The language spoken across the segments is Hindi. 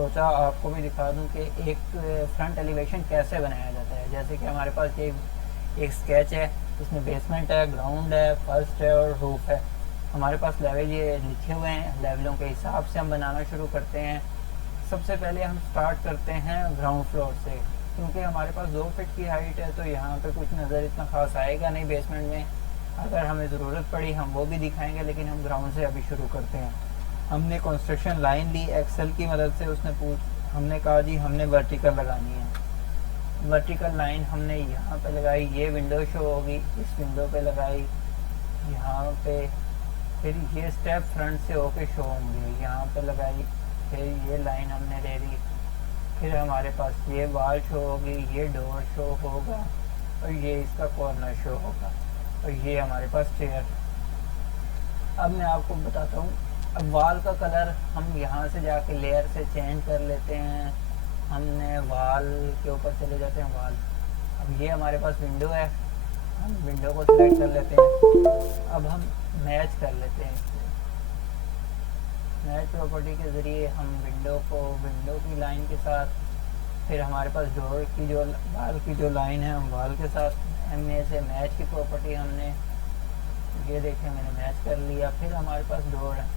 सोचा आपको भी दिखा दूं कि एक फ्रंट एलिवेशन कैसे बनाया जाता है। जैसे कि हमारे पास ये एक स्केच है, इसमें बेसमेंट है, ग्राउंड है, फर्स्ट है और रूफ है। हमारे पास लेवल ये लिखे हुए हैं, लेवलों के हिसाब से हम बनाना शुरू करते हैं। सबसे पहले हम स्टार्ट करते हैं ग्राउंड फ्लोर से, क्योंकि हमारे पास 2 फीट की हाइट है तो यहाँ पे कुछ नज़र इतना ख़ास आएगा नहीं बेसमेंट में। अगर हमें ज़रूरत पड़ी हम वो भी दिखाएंगे, लेकिन हम ग्राउंड से अभी शुरू करते हैं। हमने कंस्ट्रक्शन लाइन ली एक्सेल की मदद से। हमने कहा जी हमने वर्टिकल लगानी है। वर्टिकल लाइन हमने यहाँ पे लगाई, ये विंडो शो होगी, इस विंडो पे लगाई यहाँ पे। फिर ये स्टेप फ्रंट से होके शो होंगे, यहाँ पे लगाई। फिर ये लाइन हमने ले ली। फिर हमारे पास ये वॉल शो होगी, ये डोर शो होगा और ये इसका कॉर्नर शो होगा और ये हमारे पास स्टेयर। अब मैं आपको बताता हूँ। अब वॉल का कलर हम यहाँ से जाके लेयर से चेंज कर लेते हैं। हमने वॉल के ऊपर चले जाते हैं वॉल। अब ये हमारे पास विंडो है, हम विंडो को सिलेक्ट कर लेते हैं। अब हम मैच कर लेते हैं इसको। मैच प्रॉपर्टी के ज़रिए हम विंडो की लाइन के साथ, फिर हमारे पास डोर की जो वॉल की जो लाइन है हम वॉल के साथ एमए से मैच की प्रॉपर्टी हमने, ये देखें मैंने मैच कर लिया। फिर हमारे पास डोर है,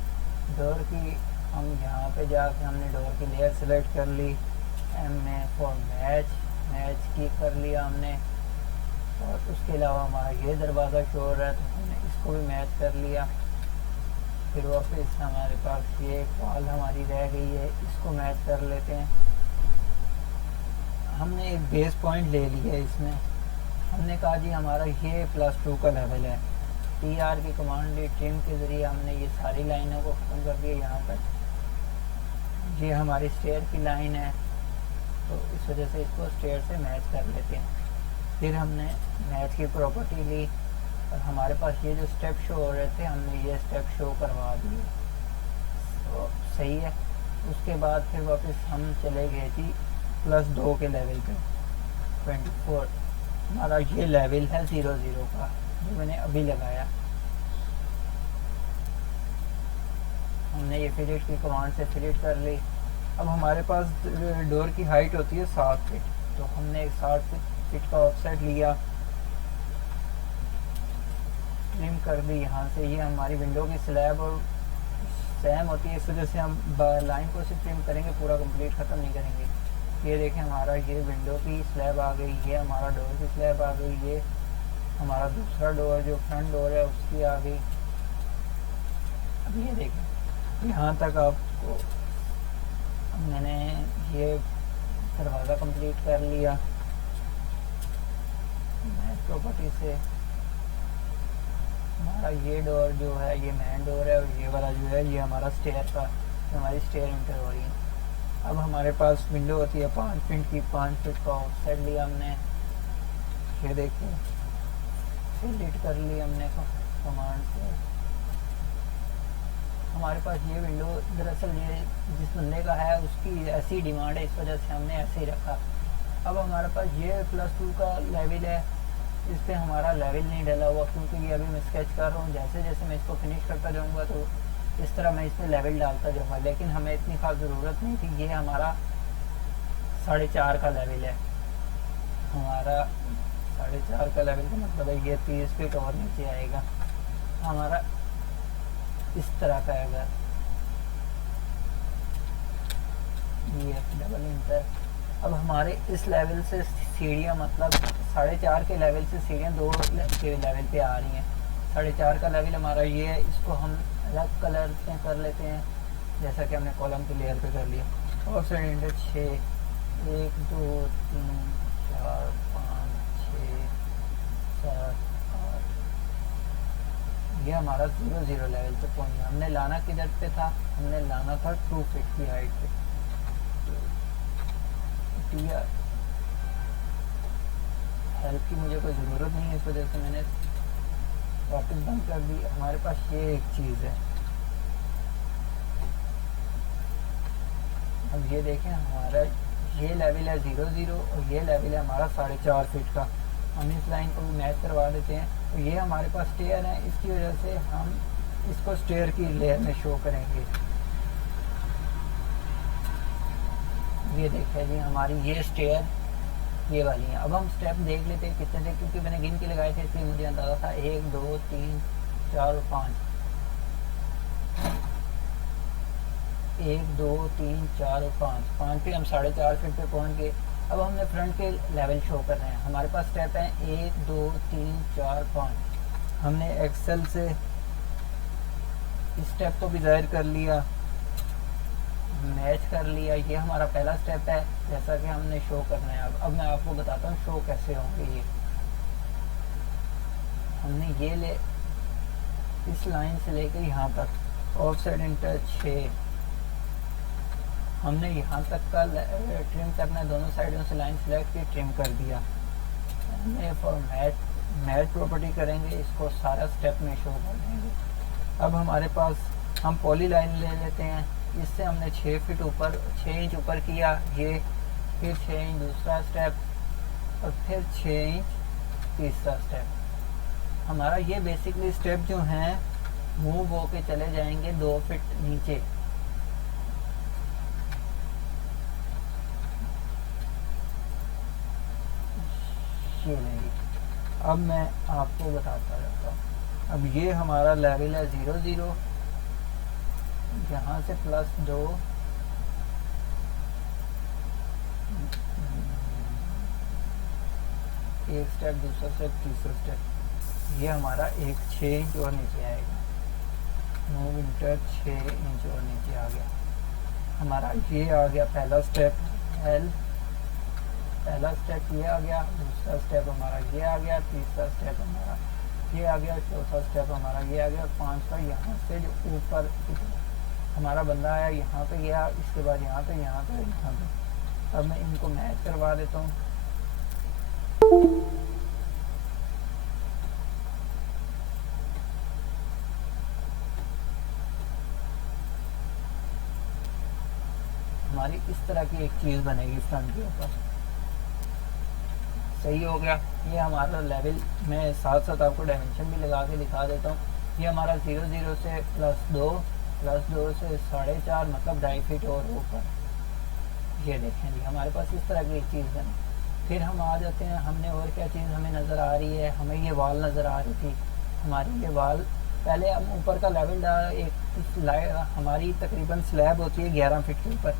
डोर की हम यहाँ पे जाके हमने डोर की लेयर सेलेक्ट कर ली, एमए फॉर मैच की कर लिया हमने। और उसके अलावा हमारा ये दरवाज़ा शो हो रहा है तो हमने इसको भी मैच कर लिया। फिर वापस हमारे पास ये वॉल हमारी रह गई है, इसको मैच कर लेते हैं। हमने एक बेस पॉइंट ले लिया इसमें। हमने कहा जी हमारा ये +2 का लेवल है। TR की कमांड ट्रिम के ज़रिए हमने ये सारी लाइनों को ख़त्म कर दिया यहाँ तक। ये हमारी स्टेयर की लाइन है तो इस वजह से इसको स्टेयर से मैच कर लेते हैं। फिर हमने मैच की प्रॉपर्टी ली और हमारे पास ये जो स्टेप शो हो रहे थे हमने ये स्टेप शो करवा दिए, तो सही है। उसके बाद फिर वापस हम चले गए जी +2 के लेवल पे। 24 हमारा ये लेवल है 00 का जो मैंने अभी लगाया। हमने ये फिलिट की कमांड से फिलिट कर ली। अब हमारे पास डोर की हाइट होती है 7 फीट, तो हमने एक 7 फीट का ऑफसेट लिया, ट्रिम कर दी यहाँ से। ये हमारी विंडो की स्लैब और सेम होती है, इस वजह से हम लाइन को सिर्फ ट्रिम करेंगे, पूरा कंप्लीट ख़त्म नहीं करेंगे। ये देखें हमारा ये विंडो की स्लैब आ गई, ये हमारा डोर की स्लैब आ गई, ये हमारा दूसरा डोर जो फ्रंट डोर है उसकी आ गई। अब ये देखें यहाँ तक आपको मैंने ये दरवाज़ा कंप्लीट कर लिया मैच प्रॉपर्टी से। हमारा ये डोर जो है ये मेन डोर है और ये वाला जो है ये हमारा स्टेयर का, हमारी स्टेयर इंटर हो रही है। अब हमारे पास विंडो होती है 5 फीट की, 5 फीट का ऑफसेट लिया हमने। ये देखिए फिलिट कर ली हमने कमांड से। हमारे पास ये विंडो दरअसल ये जिस बंदे का है उसकी ऐसी डिमांड है, इस वजह से हमने ऐसे ही रखा। अब हमारे पास ये +2 का लेवल है, इस पर हमारा लेवल नहीं डला हुआ क्योंकि ये अभी मैं स्केच कर रहा हूँ। जैसे जैसे मैं इसको फिनिश करता जाऊँगा तो इस तरह मैं इस पर लेवल डालता जाऊँगा, लेकिन हमें इतनी खास ज़रूरत नहीं थी। ये हमारा 4.5 का लेवल है। हमारा 4.5 का लेवल का मतलब है ये 30 फीट और नीचे आएगा हमारा इस तरह का है। अगर ये डबल इंटर। अब हमारे इस लेवल से सीढ़ियाँ मतलब 4.5 के लेवल से सीढ़ियाँ 2 के लेवल पे आ रही हैं। 4.5 का लेवल हमारा ये है, इसको हम अलग कलर से कर लेते हैं जैसा कि हमने कॉलम की लेयर पे कर लिया। और सिलेंडर 6 1 2 3 4 5 6 7 8 ये हमारा 0 लेवल पे पहुँच गया। हमने लाना किधर पे था, हमने लाना था 2 फीट की हाइट पे। हेल्प की मुझे कोई ज़रूरत नहीं है, इस वजह से मैंने वापस बंद कर दी। हमारे पास ये एक चीज़ है। अब ये देखें हमारा ये लेवल है 0 और ये लेवल है हमारा 4.5 फीट का। हम इस लाइन को भी मैच करवा देते हैं। तो ये हमारे पास स्टेयर है, इसकी वजह से हम इसको स्टेयर की लेयर में शो करेंगे। ये देखिए जी हमारी ये स्टेयर ये वाली है। अब हम स्टेप देख लेते हैं कितने थे, क्योंकि मैंने गिन के लगाए थे इसलिए मुझे अंदाज़ा था 1 2 3 4 5। 1 2 3 4 5 5 पे हम 4.5 फीट पे पहुंच गए। अब हमने फ्रंट के लेवल शो कर रहे हैं। हमारे पास स्टेप है 1 2 3 4 5। हमने एक्सेल से इस स्टेप को भी ज़ाहिर कर लिया, मैच कर लिया। ये हमारा पहला स्टेप है जैसा कि हमने शो करना है। अब मैं आपको बताता हूँ शो कैसे होंगे। ये हमने ये ले इस लाइन से लेकर यहाँ तक ऑफसेट इन टच 6 हमने यहाँ तक का ट्रिम करना है। दोनों साइडों से लाइन सेलेक्ट की ट्रिम कर दिया। हमने फॉर मैच प्रॉपर्टी करेंगे, इसको सारा स्टेप में शो कर देंगे। अब हमारे पास हम पॉली लाइन ले लेते हैं। इससे हमने 6 फीट ऊपर 6 इंच ऊपर किया, ये फिर 6 इंच दूसरा स्टेप और फिर 6 इंच तीसरा स्टेप। हमारा ये बेसिकली स्टेप जो हैं मूव होके चले जाएंगे 2 फीट नीचे। ये नहीं, अब मैं आपको बताता रहता हूँ। अब ये हमारा लेवल है 0 0, यहाँ से +2 एक स्टेप दूसरा स्टेप तीसरा स्टेप। ये हमारा 6 इंच और नीचे आएगा। मूव इंटर 6 इंच और नीचे आ गया। हमारा ये आ गया पहला स्टेप एल, पहला स्टेप ये आ गया, दूसरा स्टेप हमारा ये आ गया, तीसरा स्टेप हमारा ये आ गया, चौथा स्टेप हमारा ये आ गया, पांचवा यहाँ से जो ऊपर हमारा बंदा आया यहाँ पे गया, इसके बाद यहाँ पे यहाँ पे यहाँ पे। अब मैं इनको मैच करवा देता हूँ। हमारी इस तरह की एक चीज़ बनेगी फ्रंट के ऊपर। सही हो गया। ये हमारा लेवल, मैं साथ साथ आपको डायमेंशन भी लगा के दिखा देता हूँ। ये हमारा 0 0 से +2 से 4.5 मतलब 2.5 फीट और ऊपर। ये देखें जी हमारे पास इस तरह की एक चीज़ बनी। फिर हम आ जाते हैं, हमने और क्या चीज़ हमें नज़र आ रही है। हमें ये वाल नज़र आ रही थी। हमारी ये वाल पहले हम ऊपर का लेवल डाला, एक हमारी तकरीबन स्लैब होती है 11 फीट के ऊपर।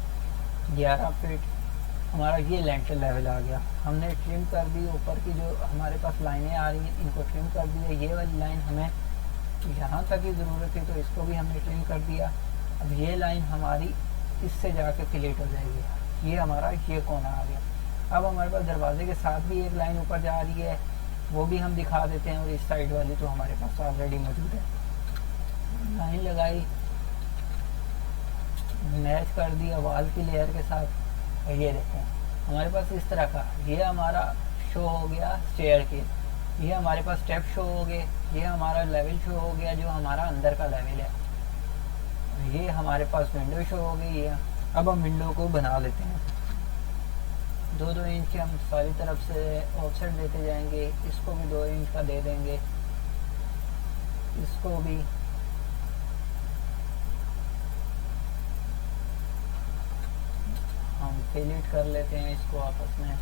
11 फीट हमारा ये लेंटर लेवल आ गया। हमने ट्रिम कर दी ऊपर की जो हमारे पास लाइनें आ रही हैं, इनको ट्रिम कर दिया। ये वाली लाइन हमें यहाँ तक की ज़रूरत है तो इसको भी हमने ट्रिम कर दिया। अब ये लाइन हमारी इससे जाके फिलेट हो जाएगी। ये हमारा ये कोना आ गया। अब हमारे पास दरवाजे के साथ भी एक लाइन ऊपर जा रही है, वो भी हम दिखा देते हैं। और इस साइड वाली तो हमारे पास ऑलरेडी मौजूद है। लाइन लगाई, मैच कर दिया वाल की लेयर के साथ। और ये देखें हमारे पास इस तरह का ये हमारा शो हो गया स्टेयर के। ये हमारे पास स्टेप शो हो गए। ये हमारा लेवल शो हो गया जो हमारा अंदर का लेवल है। ये हमारे पास विंडो शो हो गई है। अब हम विंडो को बना लेते हैं। 2-2 इंच के हम सारी तरफ से ऑफसेट देते जाएंगे। इसको भी 2 इंच का दे देंगे, इसको भी। हम फिलेट कर लेते हैं इसको आपस में।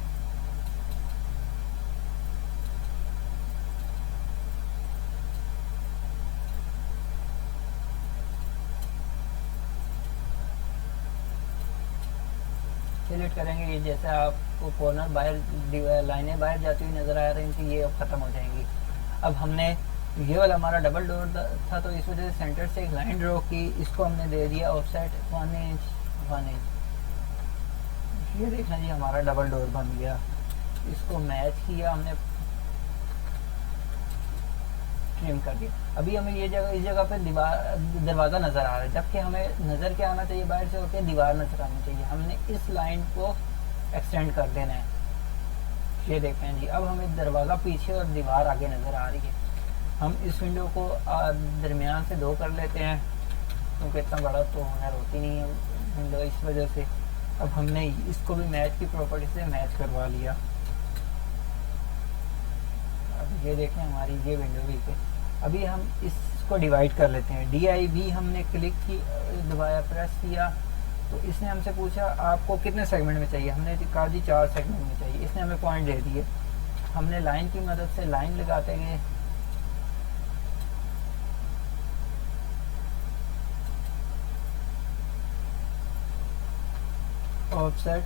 फिलेट करेंगे। ये जैसे आपको कॉर्नर बाहर लाइनें बाहर जाती हुई नज़र आ रही थी, ये अब ख़त्म हो जाएंगी। अब हमने ये वाला हमारा डबल डोर था तो इस वजह से सेंटर से एक लाइन ड्रॉ की। इसको हमने दे दिया ऑफसेट 1 इंच 1 इंच। ये देखना जी हमारा डबल डोर बन गया। इसको मैच किया हमने, ट्रिम कर दिया। अभी हमें ये जगह इस जगह पे दरवाज़ा नज़र आ रहा है, जबकि हमें नज़र क्या आना चाहिए बाहर से होकर दीवार नज़र आनी चाहिए। हमने इस लाइन को एक्सटेंड कर देना है। ये देखें जी अब हमें दरवाज़ा पीछे और दीवार आगे नज़र आ रही है। हम इस विंडो को दरमियान से 2 कर लेते हैं क्योंकि इतना बड़ा तो हुनर होती नहीं है विंडो, इस वजह से। अब हमने इसको भी मैच की प्रॉपर्टी से मैच करवा लिया। अब ये देखें हमारी ये विंडो भी है। अभी हम इसको डिवाइड कर लेते हैं। DIV हमने क्लिक की, दबाया, प्रेस किया तो इसने हमसे पूछा आपको कितने सेगमेंट में चाहिए, हमने कहा जी 4 सेगमेंट में चाहिए। इसने हमें पॉइंट दे दिए, हमने लाइन की मदद से लाइन लगाते गए, ऑफसेट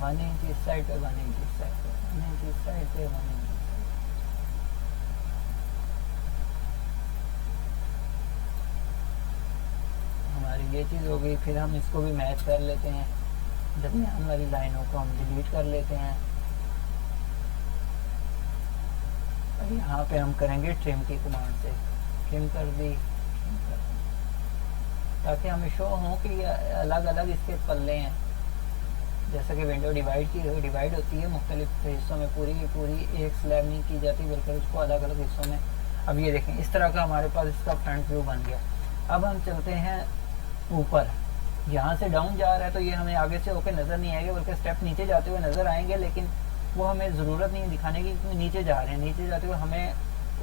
1 इंच इस साइड पे 1 इंच इस साइड पे 1 इंच इस साइड पे 1 इंच इस साइड। हमारी ये चीज़ हो गई। फिर हम इसको भी मैच कर लेते हैं, दरमियान वाली लाइनों को हम डिलीट कर लेते हैं और यहाँ पे हम करेंगे ट्रिम की कमांड से, ट्रिम कर दी, ताकि हमें शो हो कि अलग अलग इसके पल्ले हैं। जैसा कि विंडो डिवाइड होती है मुख्तलिफ हिस्सों में, पूरी की पूरी एक स्लैब नहीं की जाती बल्कि उसको अलग अलग हिस्सों में। अब ये देखें इस तरह का हमारे पास इसका फ्रंट व्यू बन गया। अब हम चलते हैं ऊपर, यहाँ से डाउन जा रहा है तो ये हमें आगे से होकर नज़र नहीं आएगा बल्कि स्टेप नीचे जाते हुए नज़र आएंगे, लेकिन वो हमें ज़रूरत नहीं है दिखाने की कि नीचे जा रहे हैं। नीचे जाते हुए हमें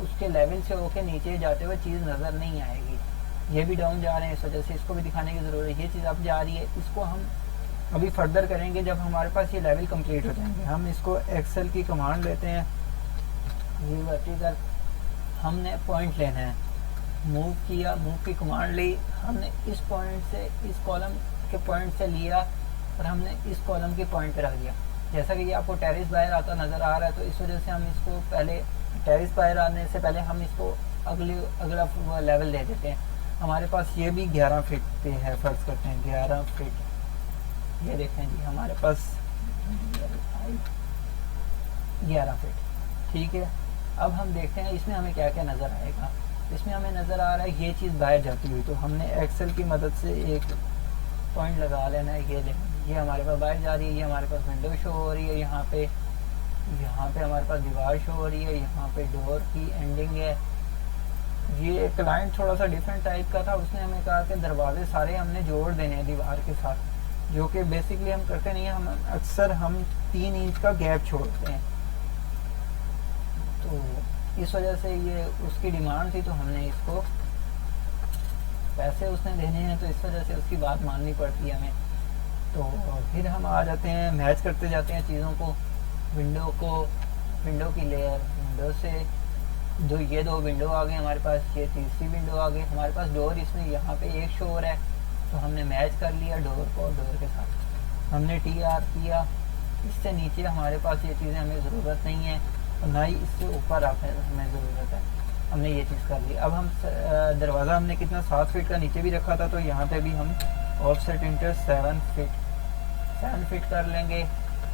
उसके लेवल से होकर नीचे जाते हुए चीज़ नज़र नहीं आएगी। ये भी डाउन जा रहे हैं, इस वजह से इसको भी दिखाने की ज़रूरत है। ये चीज़ अब जा रही है, इसको हम अभी फर्दर करेंगे जब हमारे पास ये लेवल कंप्लीट हो जाएंगे। हम इसको एक्सेल की कमांड लेते हैं, ये वर्टिकल हमने पॉइंट लेना है, मूव किया, मूव की कमांड ली, हमने इस पॉइंट से इस कॉलम के पॉइंट से लिया और हमने इस कॉलम के पॉइंट पे रख दिया। जैसा कि ये आपको टेरिस बाहर आता नज़र आ रहा है, तो इस वजह से हम इसको पहले टेरिस बाहर आने से पहले हम इसको अगला लेवल दे देते हैं। हमारे पास ये भी 11 फीट पे है, फ़र्ज़ करते हैं 11 फीट। ये देखें जी हमारे पास 11 फीट, ठीक है। अब हम देखते हैं इसमें हमें क्या क्या नज़र आएगा। इसमें हमें नज़र आ रहा है ये चीज़ बाहर जाती हुई, तो हमने एक्सेल की मदद से एक पॉइंट लगा लेना है। ये हमारे पास बाहर जा रही है, ये हमारे पास विंडो शो हो रही है, यहाँ पे हमारे पास दीवार शो हो रही है, यहाँ पे डोर की एंडिंग है। ये क्लाइंट थोड़ा सा डिफरेंट टाइप का था, उसने हमें कहा कि दरवाजे सारे हमने जोड़ देने हैं दीवार के साथ, जो कि बेसिकली हम करते नहीं हैं। हम अक्सर 3 इंच का गैप छोड़ते हैं, तो इस वजह से ये उसकी डिमांड थी, तो हमने इसको पैसे उसने देने हैं, तो इस वजह से उसकी बात माननी पड़ती है हमें। तो फिर हम आ जाते हैं, मैच करते जाते हैं चीज़ों को, विंडो की लेयर, विंडो से ये दो विंडो आ गए हमारे पास, ये तीसरी विंडो आ गई हमारे पास। डोर इसमें यहाँ पे एक शो हो रहा है, तो हमने मैच कर लिया डोर को डोर के साथ, हमने TR किया। इससे नीचे हमारे पास ये चीज़ें हमें ज़रूरत नहीं है और ना ही इससे ऊपर हमें ज़रूरत है, हमने ये चीज़ कर ली। अब हम दरवाज़ा हमने कितना 7 फीट का नीचे भी रखा था, तो यहाँ पे भी हम ऑफसेट इंटर 7 फीट कर लेंगे।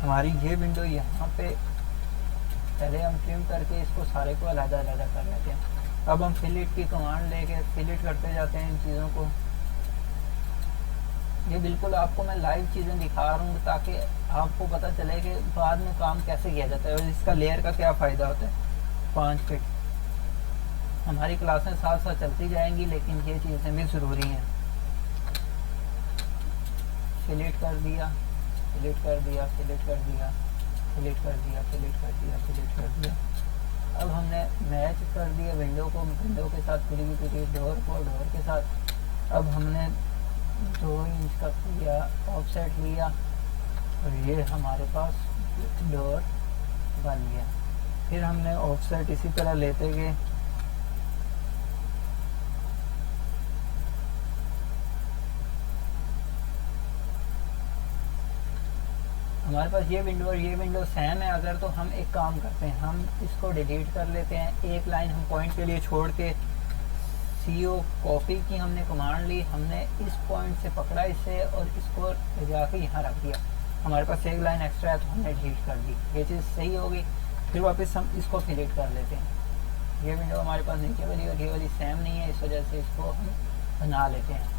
हमारी ये विंडो यहाँ पे पहले हम ट्रिम करके इसको सारे को अलग कर लेते हैं। अब हम फिलिट की कमांड लेके फिलिट करते जाते हैं इन चीज़ों को। ये बिल्कुल आपको मैं लाइव चीज़ें दिखा रहा हूँ ताकि आपको पता चले कि बाद में काम कैसे किया जाता है और इसका लेयर का क्या फ़ायदा होता है। 5 फीट हमारी क्लासें साथ साथ चलती जाएंगी, लेकिन ये चीज़ें भी ज़रूरी हैं। फिलिट कर दिया, फिलिट कर दिया, फिलिट कर दिया, फिलिट कर दिया, फिलिट कर दिया, फिलिट कर दिया। अब हमने मैच कर दिया विंडो को विंडो के साथ, पूरी डोर को डोर के साथ। अब हमने 2 इंच का लिया ऑफसेट लिया और ये हमारे पास डोर बन गया। फिर हमने ऑफसेट इसी तरह लेते गए, हमारे पास ये विंडो और ये विंडो सेम है अगर, तो हम एक काम करते हैं, हम इसको डिलीट कर लेते हैं। एक लाइन हम पॉइंट के लिए छोड़ के CO कॉपी की हमने कमांड ली, हमने इस पॉइंट से पकड़ा इसे और इसको जाके यहाँ रख दिया। हमारे पास एक लाइन एक्स्ट्रा है तो हमने डिलीट कर दी, ये चीज़ सही होगी। फिर वापस हम इसको फिलिट कर लेते हैं। ये विंडो हमारे पास नीचे वाली और ये वाली सेम नहीं है, इस वजह से इसको हम बना लेते हैं।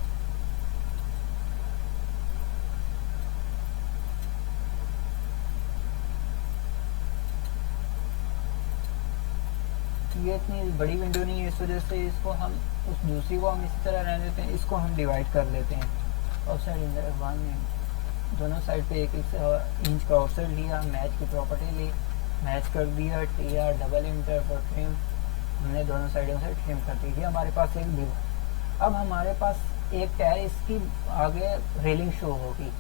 ये इतनी बड़ी विंडो नहीं है, इस वजह से इसको हम उस दूसरी को हम इसी तरह रहने देते हैं, इसको हम डिवाइड कर लेते हैं। ऑफसेट इंटर 1 दोनों साइड पे 1 इंच का ऑफसेट लिया, मैच की प्रॉपर्टी ली, मैच कर दिया, TR double inter for trim, हमने दोनों साइडों से ट्रिम कर दी। ये हमारे पास एक दीवार। अब हमारे पास एक टेरेस की आगे रेलिंग शो होगी।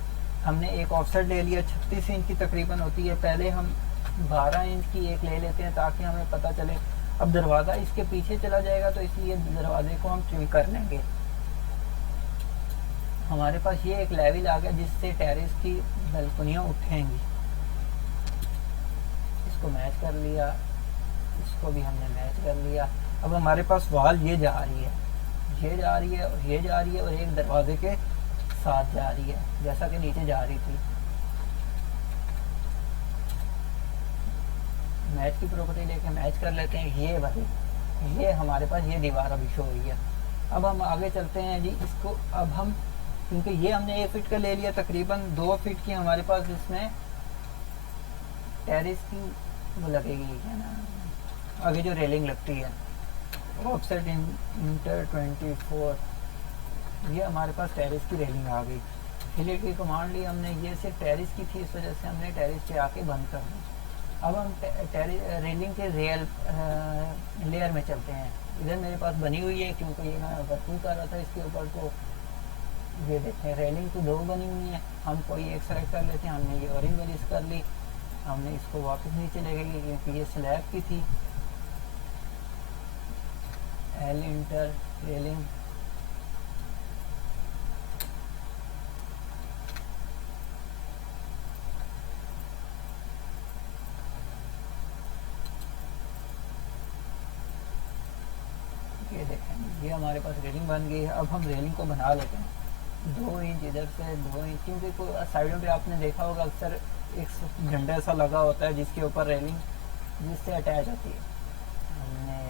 हमने एक ऑफसेट ले लिया, 36 इंच की तकरीबन होती है। पहले हम 12 इंच की एक ले लेते हैं ताकि हमें पता चले। अब दरवाज़ा इसके पीछे चला जाएगा तो इसलिए दरवाजे को हम ट्रिम कर लेंगे। हमारे पास ये एक लेवल आ गया जिससे टेरेस की बालकनियाँ उठेंगी। इसको मैच कर लिया, इसको भी हमने मैच कर लिया। अब हमारे पास वॉल ये जा रही है, ये जा रही है और ये जा रही है और एक दरवाजे के साथ जा रही है जैसा कि नीचे जा रही थी। मैच की प्रॉपर्टी लेके मैच कर लेते हैं। ये वाली, ये हमारे पास ये दीवार अभी शो हुई है। अब हम आगे चलते हैं जी। इसको अब हम, क्योंकि ये हमने 1 फीट का ले लिया, तकरीबन 2 फीट की हमारे पास इसमें टेरेस की वो लगेगी, है ना, आगे जो रेलिंग लगती है ऑफसेट इंटर 24, ये हमारे पास टेरेस की रेलिंग आ गई। फिलेट की कमांड ली हमने, ये सिर्फ टेरेस की थी, इस वजह से हमने टेरेस पे आके बंद कर दी। अब हम रेलिंग के रियल लेयर में चलते हैं। इधर मेरे पास बनी हुई है क्योंकि ये मैं वर्किंग कर रहा था इसके ऊपर। तो ये देखें, रेलिंग तो 2 बनी हुई है, हम कोई एक सेलेक्ट कर लेते हैं। हमने ये ऑरेंज वाली कर ली, हमने इसको वापस नीचे ले गई क्योंकि ये स्लैब की थी। एल इंटर रेलिंग, ये देखें, ये हमारे पास रेलिंग बन गई है। अब हम रेलिंग को बना लेते हैं 2 इंच इधर से, 2 इंच, क्योंकि साइडों पे आपने देखा होगा अक्सर एक झंडा सा लगा होता है जिसके ऊपर रेलिंग जिससे अटैच होती है। हमने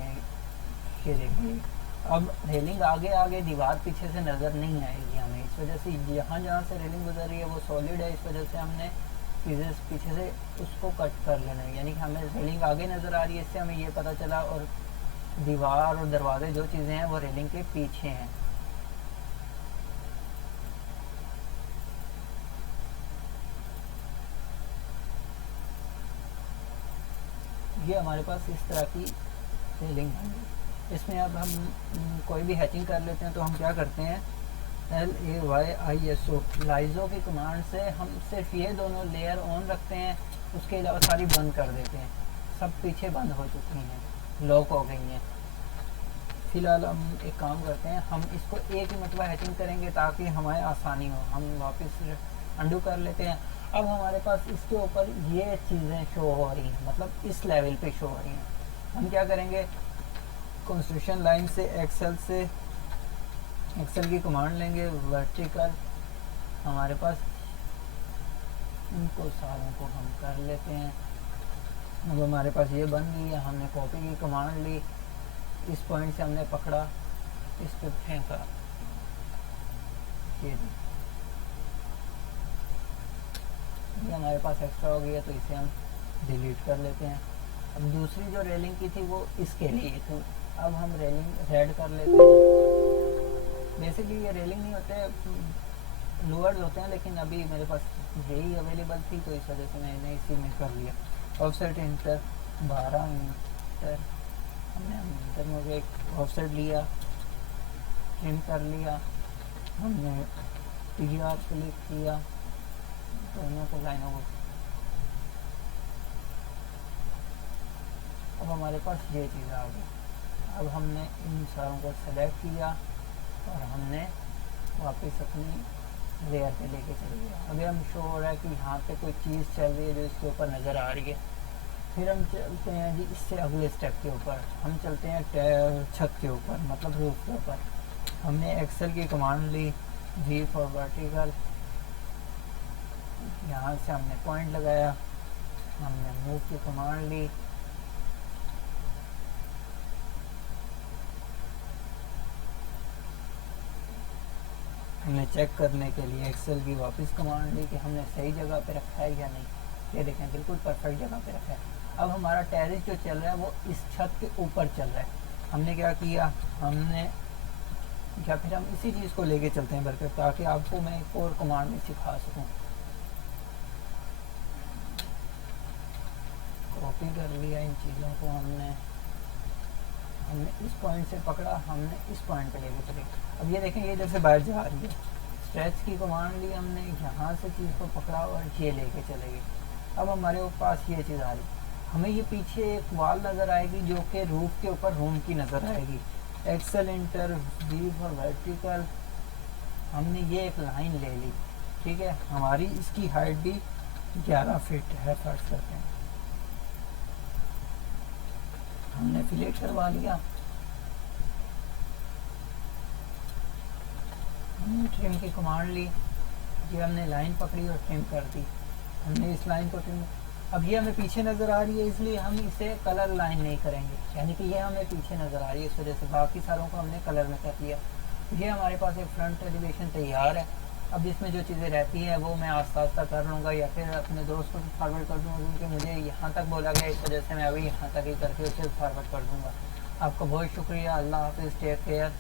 ये देखिए, अब रेलिंग आगे आगे दीवार पीछे से नज़र नहीं आएगी हमें, इस वजह से जहाँ जहाँ से रेलिंग गुजर रही है वो सॉलिड है, इस वजह से हमने पीसेस पीछे से उसको कट कर लेना है। यानी कि हमें रेलिंग आगे नज़र आ रही है, इससे हमें ये पता चला। और दीवार और दरवाजे जो चीज़ें हैं वो रेलिंग के पीछे हैं। ये हमारे पास इस तरह की रेलिंग है। इसमें अब हम कोई भी हैचिंग कर लेते हैं तो हम क्या करते हैं, LAYISO लाइजो की कमांड से हम सिर्फ ये दोनों लेयर ऑन रखते हैं, उसके अलावा सारी बंद कर देते हैं। सब पीछे बंद हो चुकी हैं, लॉक हो गई हैं। फिलहाल हम एक काम करते हैं, हम इसको एक ही मतलब हैचिंग करेंगे ताकि हमारे आसानी हो। हम वापस अंडू कर लेते हैं। अब हमारे पास इसके ऊपर ये चीज़ें शो हो रही हैं, मतलब इस लेवल पे शो हो रही हैं। हम क्या करेंगे, कंस्ट्रक्शन लाइन से एक्सेल की कमांड लेंगे, वर्टिकल, हमारे पास इनको सारों को हम कर लेते हैं। अब हमारे पास ये बन गई है, हमने कॉपी की कमांड ली, इस पॉइंट से हमने पकड़ा, इस पे फेंका, ये हमारे पास एक्स्ट्रा हो गया तो इसे हम डिलीट कर लेते हैं। अब दूसरी जो रेलिंग की थी वो इसके लिए थी, अब हम रेलिंग रेड कर लेते हैं। बेसिकली ये रेलिंग नहीं होते, लोअर्स होते हैं, लेकिन अभी मेरे पास यही अवेलेबल थी तो इस वजह से मैंने इसी में कर लिया। ऑफसेट इंटर 12 इंटर, हमने इंटर में एक ऑफसेट लिया, ट्रिम कर लिया, हमने PR क्लिक किया, दोनों को लाइनों को। अब हमारे पास ये चीज़ आ गई। अब हमने इन सारों को सेलेक्ट किया और हमने वापस अपनी लेयर पे लेके चले गया। अभी हम शो हो रहा है कि यहाँ पे कोई चीज़ चल रही है जो इसके ऊपर नज़र आ रही है। फिर हम चलते हैं जी इससे अगले स्टेप के ऊपर, हम चलते हैं छत के ऊपर, मतलब रूफ के ऊपर। हमने एक्सेल की कमांड ली, V फॉर वर्टिकल, यहाँ से हमने पॉइंट लगाया, हमने मूव की कमांड ली, हमने चेक करने के लिए एक्सेल की वापस कमांड ली कि हमने सही जगह पे रखा है या नहीं। ये देखें, बिल्कुल परफेक्ट जगह पे रखा है। अब हमारा टेरेस जो चल रहा है वो इस छत के ऊपर चल रहा है। हमने क्या किया, फिर हम इसी चीज़ को लेके चलते हैं बरकर, ताकि आपको मैं एक और कमांड में सिखा सकूँ। कॉपी कर लिया इन चीज़ों को हमने, हमने इस पॉइंट से पकड़ा, हमने इस पॉइंट पे लेके चले। अब ये देखें, ये इधर से बाहर जा रही है, स्ट्रेच की कमांड ली हमने, यहाँ से चीज़ को पकड़ा और ये लेके चले गए। अब हमारे पास ये चीज़ आ रही, हमें ये पीछे एक वॉल नज़र आएगी जो कि रूफ के ऊपर रूम की नज़र आएगी। Excel enter V for vertical, हमने ये एक लाइन ले ली, ठीक है। हमारी इसकी हाइट भी 11 फीट है, फर्ज करते हैं। हमने फिलेट करवा लिया, हमने ट्रिम की कमांड ली, ये हमने लाइन पकड़ी और ट्रिम कर दी। हमने इस लाइन को ट्रिम, अब ये हमें पीछे नज़र आ रही है इसलिए हम इसे कलर लाइन नहीं करेंगे, यानी कि ये हमें पीछे नज़र आ रही है, इस वजह से बाकी सारों को हमने कलर में कर दिया। ये हमारे पास एक फ्रंट एलिवेशन तैयार है। अब इसमें जो चीज़ें रहती हैं वो मैं आस्ता आस्ता कर लूँगा या फिर अपने दोस्त को फॉरवर्ड कर दूँगा, क्योंकि मुझे यहाँ तक बोला गया, इस वजह से मैं अभी यहाँ तक ही करके उसे फॉरवर्ड कर दूँगा। आपका बहुत शुक्रिया। अल्लाह हाफिज़, टेक केयर।